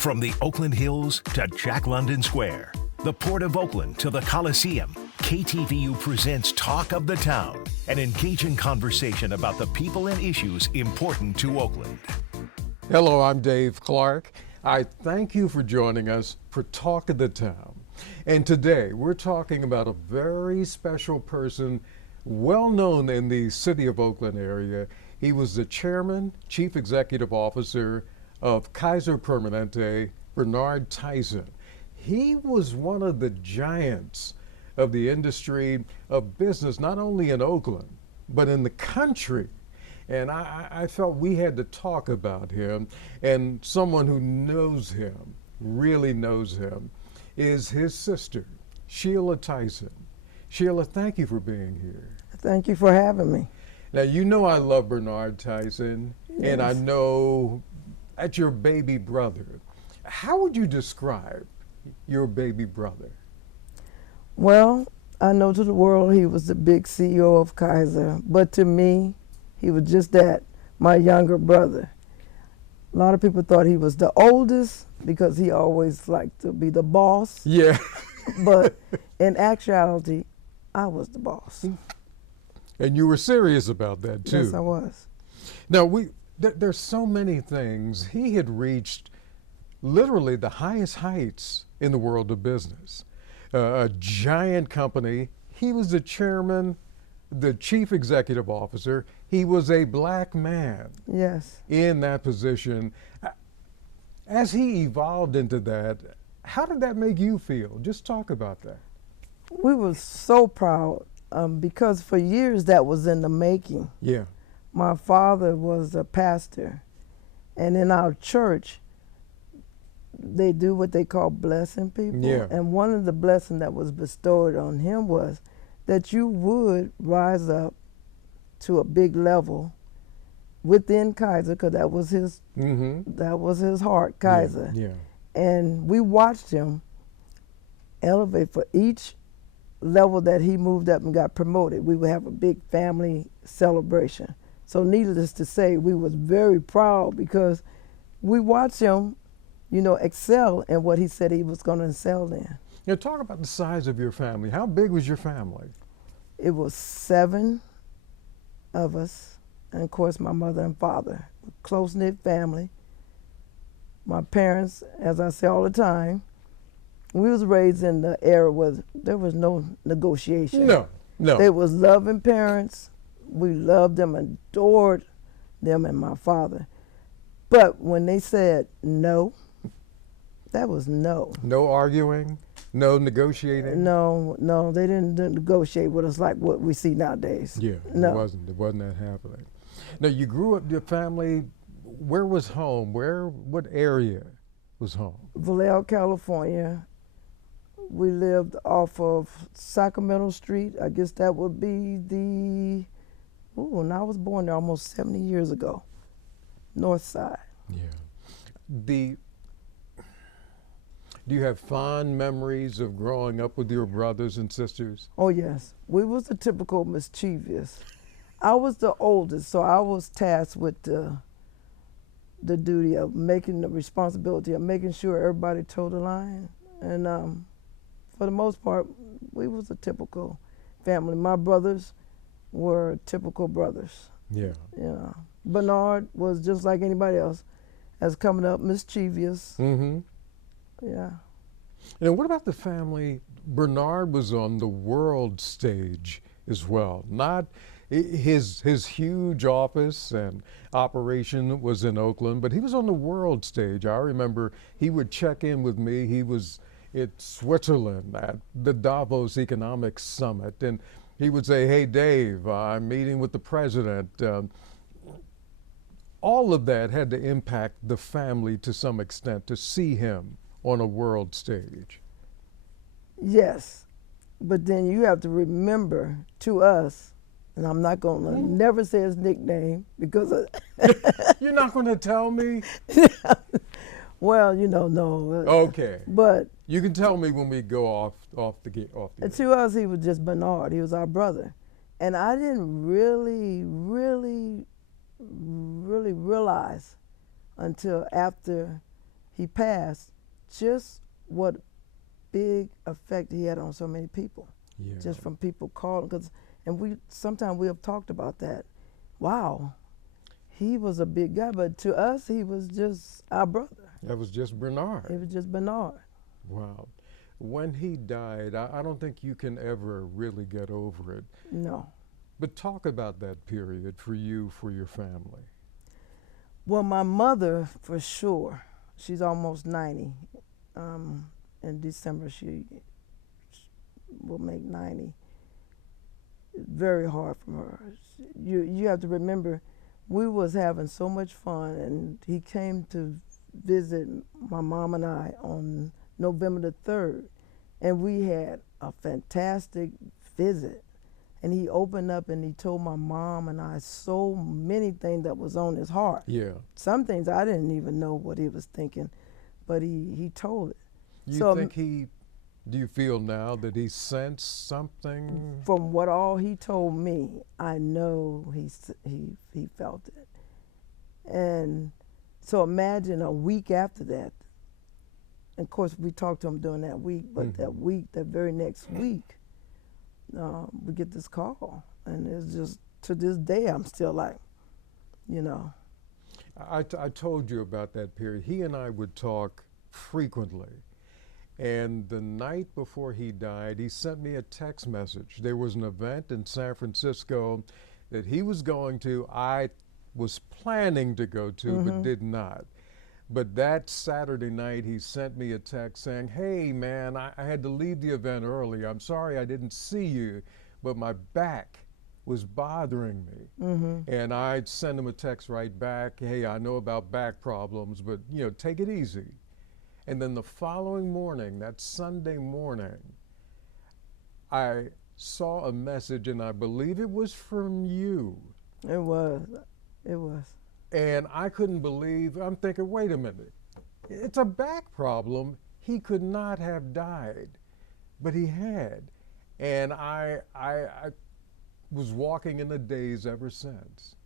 From the Oakland Hills to Jack London Square, the Port of Oakland to the Coliseum, KTVU presents Talk of the Town, an engaging conversation about the people and issues important to Oakland. Hello, I'm Dave Clark. I thank you for joining us for Talk of the Town. And today we're talking about a very special person, well known in the city of Oakland area. He was the chairman, chief executive officer of Kaiser Permanente, Bernard Tyson. He was one of the giants of the industry of business, not only in Oakland, but in the country. And I felt we had to talk about him, and someone who knows him, really knows him, is his sister, Shelia Tyson. Shelia, thank you for being here. Thank you for having me. Now, you know I love Bernard Tyson, Yes. and I know that's your baby brother. How would you describe your baby brother? Well, I know to the world he was the big CEO of Kaiser, but to me, he was just that, my younger brother. A lot of people thought he was the oldest because he always liked to be the boss. Yeah. But in actuality, I was the boss. And you were serious about that too. Yes, I was. Now, there's so many things. He had reached literally the highest heights in the world of business. A giant company. He was the chairman, the chief executive officer. He was a black man. Yes. In that position. As he evolved into that, how did that make you feel? Just talk about that. We were so proud because for years that was in the making. Yeah. My father was a pastor, and in our church, they do what they call blessing people. Yeah. And one of the blessings that was bestowed on him was that you would rise up to a big level within Kaiser, because that was his that was his heart, Kaiser. Yeah. And we watched him elevate for each level that he moved up and got promoted. We would have a big family celebration. So needless to say, we was very proud because we watched him, excel in what he said he was going to excel in. Now, talk about the size of your family. How big was your family? It was 7 of us, and of course my mother and father. A close-knit family. My parents, as I say all the time, we was raised in the era where there was no negotiation. No. They was loving parents. We loved them, adored them and my father. But when they said no, that was no. No arguing, no negotiating. No, they didn't negotiate with us like what we see nowadays. Yeah, no. It wasn't that happening. Now, you grew up, your family, where was home? What area was home? Vallejo, California. We lived off of Sacramento Street. I guess that would be and I was born there almost 70 years ago. North Side. Yeah. Do you have fond memories of growing up with your brothers and sisters? Oh yes, we was the typical mischievous. I was the oldest, so I was tasked with the duty of the responsibility of making sure everybody toed the line. And for the most part, we was a typical family. My brothers were typical brothers. Yeah. Bernard was just like anybody else, as coming up mischievous. Mm-hmm. Yeah. And what about the family? Bernard was on the world stage as well. Not his huge office and operation was in Oakland, but he was on the world stage. I remember he would check in with me. He was in Switzerland at the Davos Economic Summit, and he would say, "Hey, Dave, I'm meeting with the president." All of that had to impact the family to some extent to see him on a world stage. Yes, but then you have to remember, to us, and I'm not going to never say his nickname because You're not going to tell me? Well, no. Okay. But you can tell me when we go off the air. To us, he was just Bernard. He was our brother. And I didn't really realize until after he passed, just what big effect he had on so many people. Yeah. Just from people calling, and sometimes we have talked about that. Wow, he was a big guy, but to us, he was just our brother. That was just Bernard. It was just Bernard. Wow. When he died, I don't think you can ever really get over it. No. But talk about that period for you, for your family. Well, my mother, for sure, she's almost 90. In December, she will make 90. Very hard for her. You have to remember, we was having so much fun, and he came to visit my mom and I on November the 3rd, and we had a fantastic visit. And he opened up and he told my mom and I so many things that was on his heart. Yeah. Some things I didn't even know what he was thinking, but he told it. Do you feel now that he sensed something? From what all he told me, I know he felt it. And so imagine a week after that, and of course we talked to him during that week, but that very next week, we get this call, and it's just, to this day, I'm still like, you know. I told you about that period. He and I would talk frequently. And the night before he died, he sent me a text message. There was an event in San Francisco that he was going to. I was planning to go to, but did not. But that Saturday night, he sent me a text saying, hey, man, I had to leave the event early. I'm sorry I didn't see you, but my back was bothering me. And I sent him a text right back, hey, I know about back problems, but, you know, take it easy. And then the following morning, that Sunday morning, I saw a message, and I believe it was from you. It was. And I couldn't believe, I'm thinking, wait a minute, it's a back problem. He could not have died, but he had. And I was walking in a daze ever since.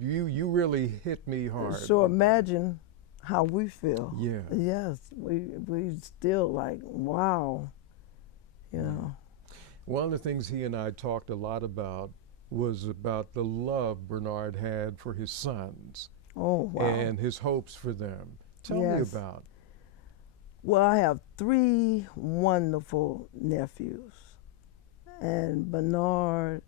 You really hit me hard. So imagine how we feel. Yeah. Yes, we still like, wow, you know. One of the things he and I talked a lot about was about the love Bernard had for his sons. Oh, wow. And his hopes for them. Tell me about. Well, I have 3 wonderful nephews, and Bernard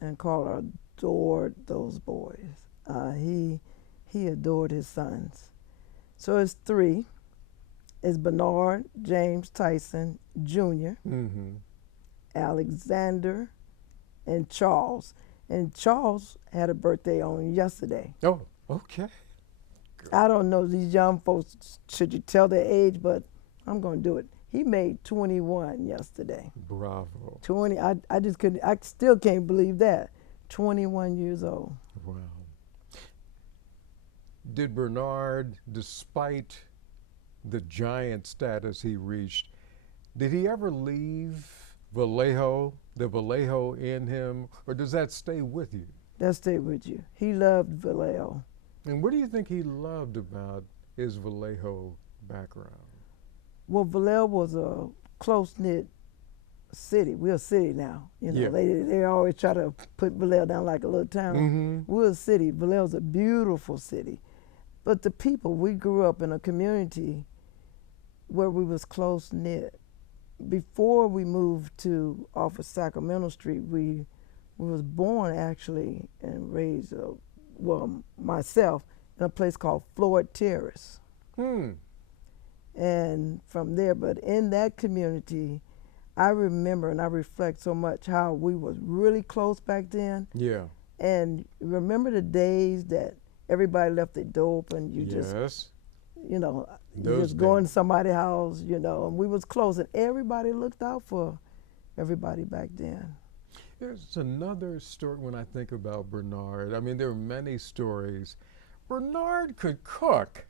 and Carl adored those boys. He adored his sons. So it's 3. It's Bernard James Tyson Jr., Alexander, and Charles. And Charles had a birthday on yesterday. Oh, okay. I don't know these young folks, should you tell their age, but I'm going to do it. He made 21 yesterday. Bravo. 20, I just couldn't, I still can't believe that. 21 years old. Wow. Did Bernard, despite the giant status he reached, did he ever leave Vallejo, the Vallejo in him, or does that stay with you? That stayed with you. He loved Vallejo. And what do you think he loved about his Vallejo background? Well, Vallejo was a close-knit city. We're a city now. You know, they always try to put Vallejo down like a little town. We're a city. Vallejo's a beautiful city. But the people, we grew up in a community where we was close-knit. Before we moved to off of Sacramento Street, we was born actually and raised, well, myself, in a place called Floyd Terrace. And from there, but in that community, I remember and I reflect so much how we was really close back then. Yeah. And remember the days that everybody left their door open, you just, you know, you just go in somebody's house, you know, and we was close, and everybody looked out for everybody back then. There's another story when I think about Bernard. I mean, there are many stories. Bernard could cook.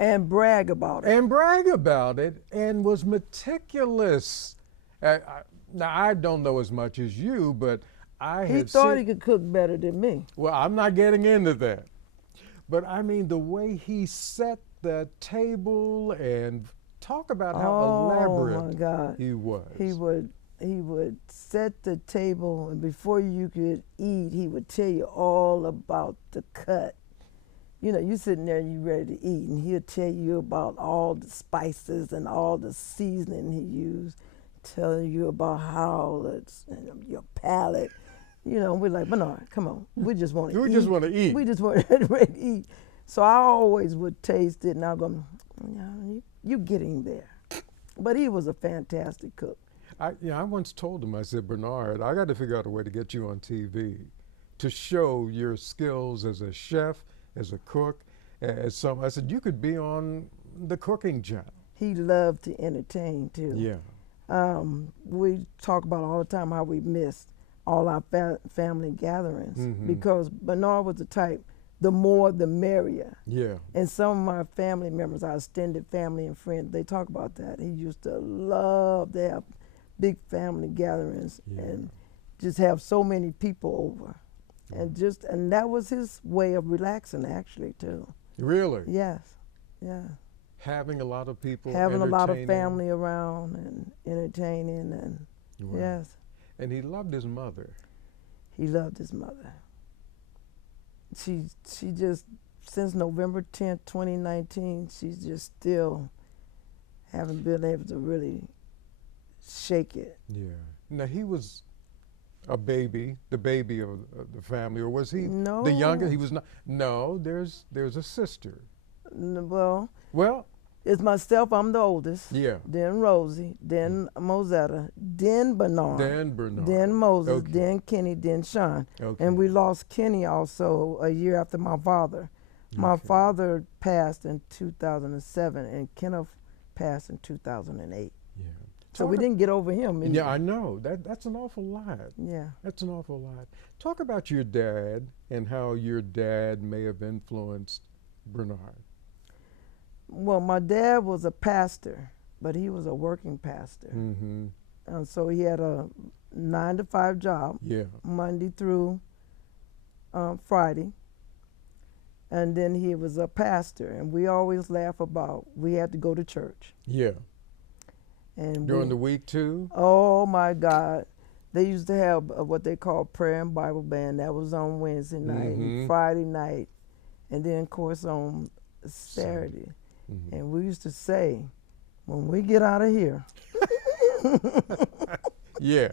And brag about it. And brag about it, and was meticulous. Now, I don't know as much as you, but I have He thought he could cook better than me. Well, I'm not getting into that. But I mean, the way he set the table and talk about how Oh elaborate my God. he was. He would set the table, and before you could eat, he would tell you all about the cut. You know, you sitting there and you ready to eat, and he'll tell you about all the spices and all the seasoning he used, tell you about how it's your palate. You know, we're like, Bernard, come on, we just want to eat. We just want to eat. We just want to ready to eat. So I always would taste it, and I'll go, yeah, you getting there. But he was a fantastic cook. I once told him, I said, Bernard, I got to figure out a way to get you on TV to show your skills as a chef, as a cook, as some. I said, you could be on the cooking channel. He loved to entertain too. Yeah. We talk about all the time how we missed all our family gatherings because Bernard was the type, the more the merrier. Yeah. And some of my family members, our extended family and friends, they talk about that. He used to love to have big family gatherings and just have so many people over. And that was his way of relaxing actually too. Really? Yes. Yeah. Having a lot of people, having a lot of entertaining. family around and entertaining and Wow. yes. And he loved his mother. He loved his mother. She just, since November 10th, 2019, she's just still haven't been able to really shake it. Yeah. Now he was a baby, the baby of the family, or was he No. the youngest? He was not. No, there's a sister. Well, Well, it's myself, I'm the oldest. yeah. Then Rosie, then Mosetta, then Bernard. Dan Bernard. Then Moses, Okay. then Kenny, then Sean. Okay. And we lost Kenny also a year after my father. My Okay. father passed in 2007 and Kenneth passed in 2008. Yeah. So we didn't get over him either. Yeah, I know. That's an awful lot. Yeah. That's an awful lot. Talk about your dad and how your dad may have influenced Bernard. Well, my dad was a pastor, but he was a working pastor. Mm-hmm. And so he had a 9-to-5 job, Yeah. Monday through Friday. And then he was a pastor, and we always laugh about we had to go to church. Yeah. And During the week too? oh my God, they used to have what they call prayer and Bible band. That was on Wednesday night, and Friday night, and then of course on Saturday. Mm-hmm. And we used to say, when we get out of here, Yeah.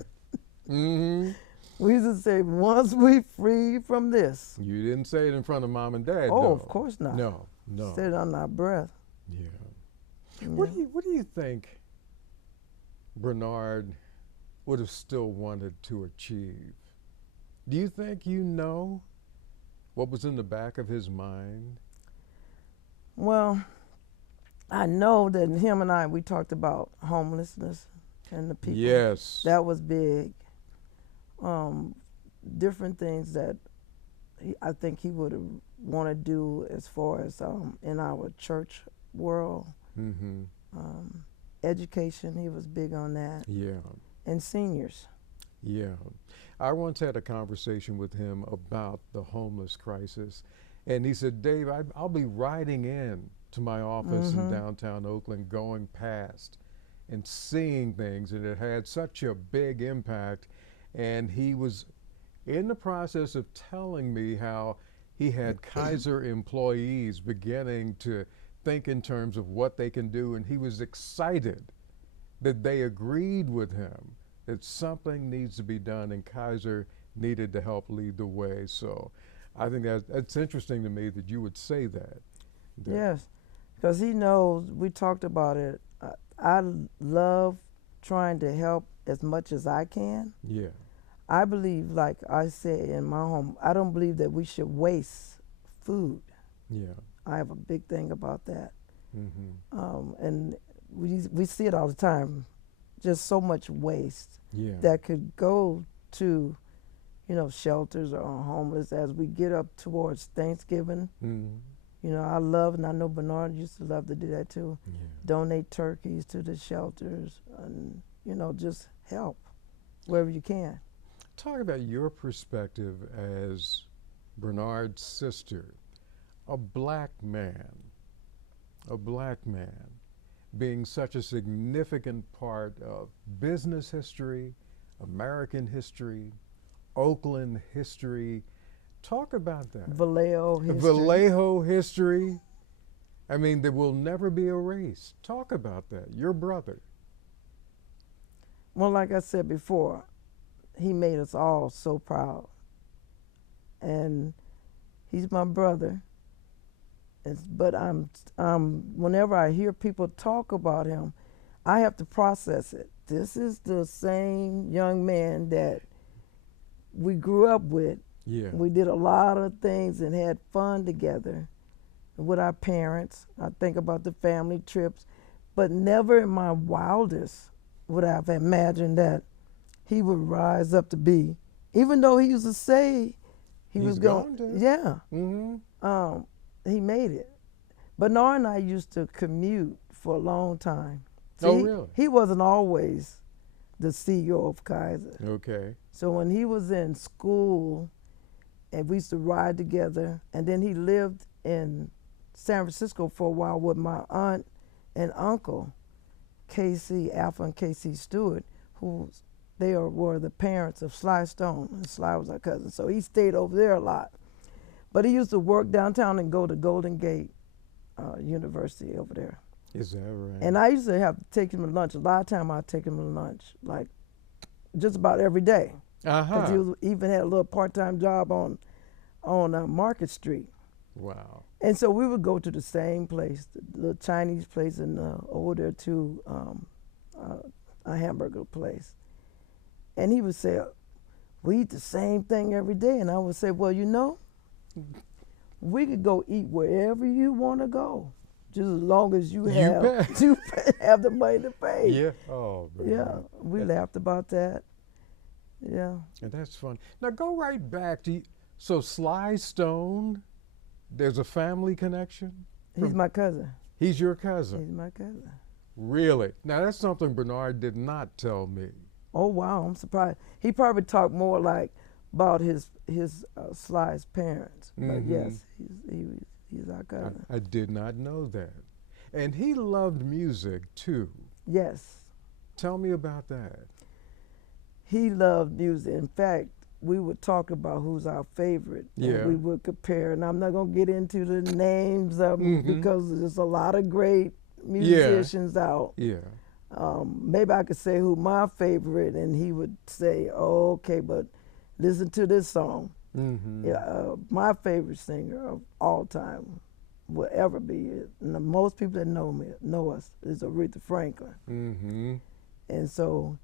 Mm-hmm. we used to say, once we free from this. You didn't say it in front of mom and dad. Oh, though. of course not. No, no. Said it under our breath. Yeah. Yeah. What do you think Bernard would have still wanted to achieve? Do you think you know what was in the back of his mind? Well, I know that him and we talked about homelessness and the people. Yes. That was big. Different things that I think he would want to do as far as in our church world. Mm-hmm. Education, he was big on that. Yeah. And seniors. Yeah. I once had a conversation with him about the homeless crisis, and he said, Dave, I'll be riding in to my office in downtown Oakland, going past and seeing things, and it had such a big impact. And he was in the process of telling me how he had Kaiser employees beginning to think in terms of what they can do, and he was excited that they agreed with him that something needs to be done, and Kaiser needed to help lead the way. So I think that's interesting to me that you would say that. Yes, because he knows, we talked about it. I love trying to help as much as I can. Yeah. I believe, like I say in my home, I don't believe that we should waste food. Yeah. I have a big thing about that. Mm-hmm. And we see it all the time, just so much waste Yeah. that could go to, shelters or homeless as we get up towards Thanksgiving. Mm-hmm. I love, and I know Bernard used to love to do that too, Yeah. donate turkeys to the shelters and, just help wherever you can. Talk about your perspective as Bernard's sister a black man being such a significant part of business history, American history, Oakland history. Talk about that. Vallejo history. Vallejo history. I mean, that will never be erased. Talk about that. Your brother. Well, like I said before, he made us all so proud. And he's my brother. But whenever I hear people talk about him, I have to process it. This is the same young man that we grew up with. Yeah. We did a lot of things and had fun together with our parents. I think about the family trips, but never in my wildest would I have imagined that he would rise up to be, even though he used to say he was going to. Yeah. Mm-hmm. He made it. Bernard and I used to commute for a long time. See, Oh, really? He wasn't always the CEO of Kaiser. Okay. So when he was in school, and we used to ride together, and then he lived in San Francisco for a while with my aunt and uncle, Casey, Alpha and Casey Stewart, were the parents of Sly Stone, and Sly was our cousin. So he stayed over there a lot. But he used to work downtown and go to Golden Gate University over there. Is that right? And I used to have to take him to lunch. A lot of time I'd take him to lunch, like just about every day. Because he even had a little part-time job on Market Street. Wow. And so we would go to the same place, the little Chinese place, and over there to a hamburger place. And he would say, we eat the same thing every day. And I would say, well, you know, we could go eat wherever you want to go, just as long as you have the money to pay. Yeah. Oh, man. Yeah. We laughed about that. Yeah. And that's fun. Now go right back to so Sly Stone. There's a family connection. He's my cousin. He's your cousin. He's my cousin. Really? Now that's something Bernard did not tell me. Oh wow, I'm surprised. He probably talked more like about his Sly's parents. But yes, he's our cousin. I did not know that. And he loved music too. Yes. Tell me about that. He loved music. In fact, we would talk about who's our favorite. Yeah. And we would compare, and I'm not gonna get into the names of them because there's a lot of great musicians out. Yeah. Maybe I could say who my favorite, and he would say, "Oh, okay, but listen to this song." Yeah, my favorite singer of all time will ever be, and the most people that know us, is Aretha Franklin. And so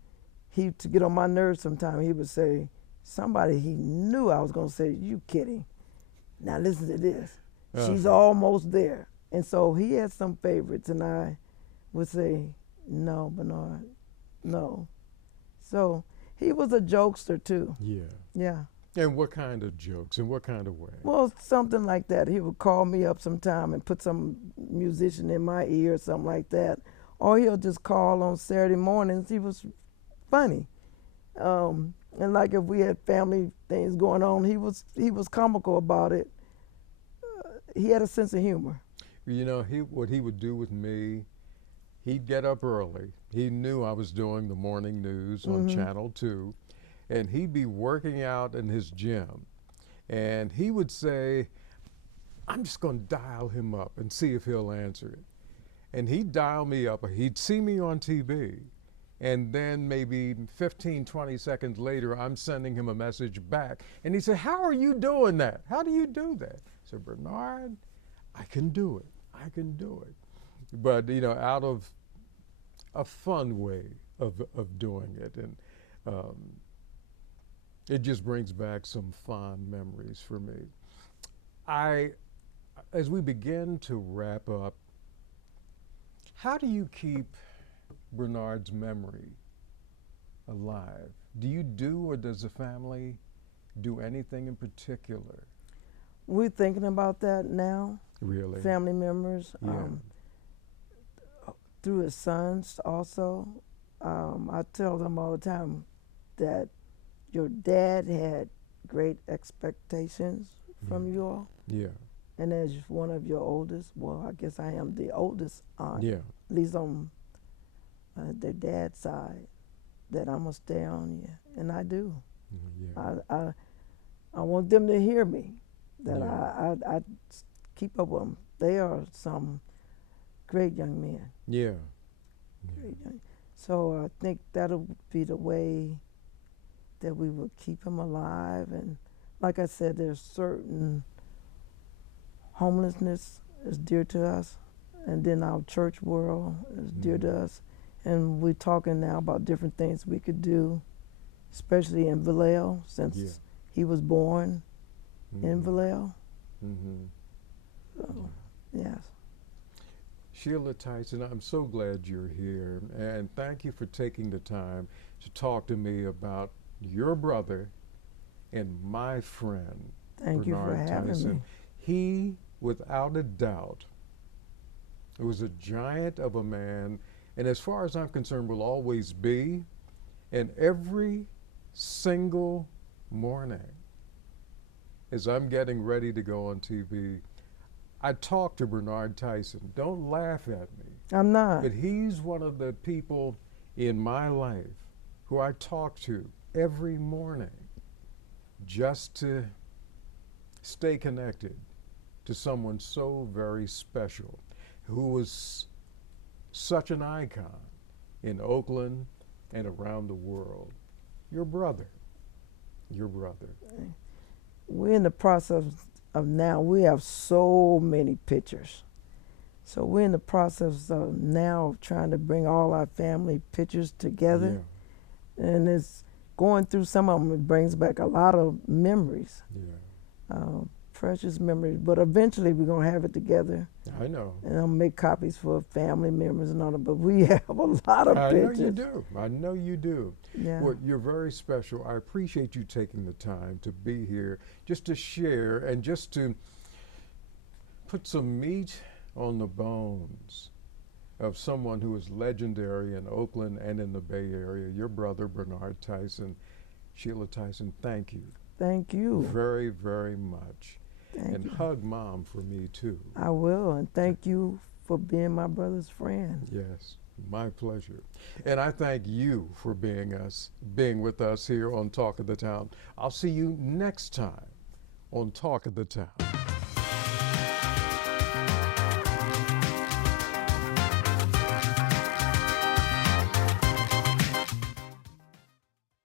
to get on my nerves sometimes, he would say, somebody he knew I was gonna say, "You kidding? Now listen to this. She's almost there." And so he had some favorites, and I would say, "No, Bernard, no." So he was a jokester too. Yeah. Yeah. And what kind of jokes? In what kind of way? Well, something like that. He would call me up sometime and put some musician in my ear or something like that. Or he'll just call on Saturday mornings. He was funny. And like if we had family things going on, he was comical about it. He had a sense of humor. You know, what he would do with me, he'd get up early. He knew I was doing the morning news on Channel 2, and he'd be working out in his gym. And he would say, I'm just going to dial him up and see if he'll answer it. And he'd dial me up, or he'd see me on TV. And then maybe 15, 20 seconds later, I'm sending him a message back. And he said, how are you doing that? How do you do that? I said, Bernard, I can do it. I can do it. But, you know, out of a fun way of doing it. And it just brings back some fond memories for me. As we begin to wrap up, how do you keep Bernard's memory alive? Do you do, or does the family do anything in particular? We're thinking about that now. Really? Family members. Yeah. Through his sons also. I tell them all the time that your dad had great expectations from you all. Yeah. And as one of your oldest, well, I guess I am the oldest aunt, Yeah. at least on their dad's side, that I'm going to stay on you. And I do. Yeah. I want them to hear me, that Yeah. I keep up with them. They are some great young men. Yeah. Great young. So I think that'll be the way that we will keep them alive. And like I said, there's certain homelessness is dear to us, and then our church world is dear to us. And we're talking now about different things we could do, especially in Vallejo, since he was born in Vallejo. So, yes. Shelia Tyson, I'm so glad you're here, and thank you for taking the time to talk to me about your brother and my friend, Thank you for Bernard having Tyson. me. He, without a doubt, was a giant of a man, and as far as I'm concerned, will always be. And every single morning, as I'm getting ready to go on TV, I talk to Bernard Tyson. Don't laugh at me. I'm not. But he's one of the people in my life who I talk to every morning just to stay connected to someone so very special, who was such an icon in Oakland and around the world. Your brother. Your brother. We're in the process of now, we have so many pictures. So we're in the process of now trying to bring all our family pictures together. Yeah. And it's going through some of them, it brings back a lot of memories, precious memories. But eventually we're going to have it together. I know. And I'll make copies for family members and all that. But we have a lot of pictures. I know you do. I know you do. Yeah. Well, you're very special. I appreciate you taking the time to be here just to share and just to put some meat on the bones of someone who is legendary in Oakland and in the Bay Area. Your brother, Bernard Tyson. Shelia Tyson, thank you. Thank you. Very, very much. Thank you. Hug Mom for me, too. I will, and thank you for being my brother's friend. Yes, my pleasure. And I thank you for being with us here on Talk of the Town. I'll see you next time on Talk of the Town.